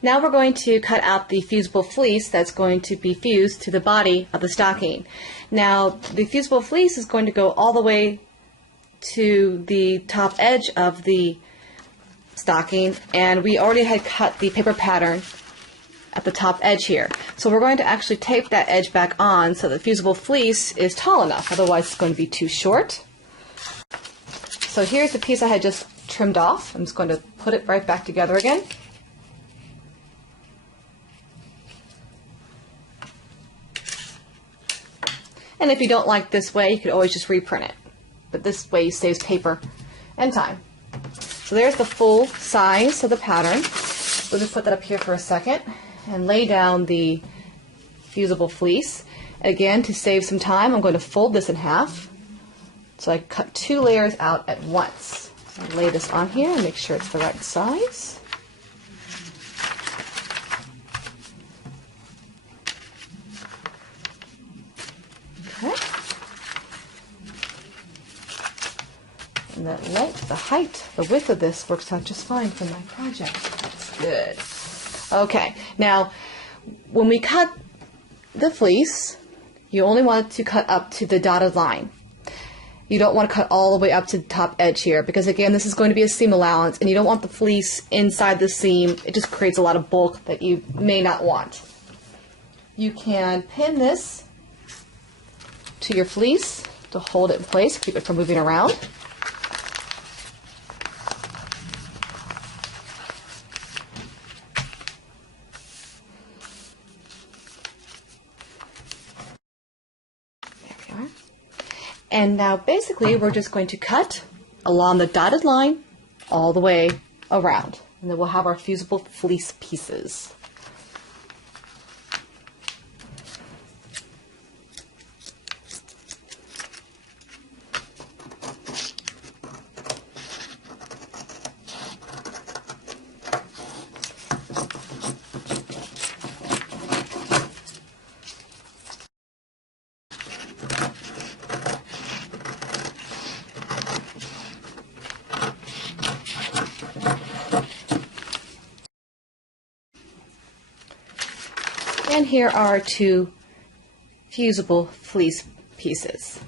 Now we're going to cut out the fusible fleece that's going to be fused to the body of the stocking. Now the fusible fleece is going to go all the way to the top edge of the stocking, and we already had cut the paper pattern at the top edge here. So we're going to actually tape that edge back on so the fusible fleece is tall enough, otherwise it's going to be too short. So here's the piece I had just trimmed off. I'm just going to put it right back together again. And if you don't like this way, you could always just reprint it. But this way saves paper and time. So there's the full size of the pattern. We'll just put that up here for a second and lay down the fusible fleece. Again, to save some time, I'm going to fold this in half. So I cut 2 layers out at once. I'll lay this on here and make sure it's the right size. Okay. And that length, the height, the width of this works out just fine for my project. That's good. Okay, now when we cut the fleece, you only want to cut up to the dotted line. You don't want to cut all the way up to the top edge here, because again, this is going to be a seam allowance and you don't want the fleece inside the seam. It just creates a lot of bulk that you may not want. You can pin this to your fleece to hold it in place, keep it from moving around. There we are. And now basically we're just going to cut along the dotted line all the way around. And then we'll have our fusible fleece pieces. And here are 2 fusible fleece pieces.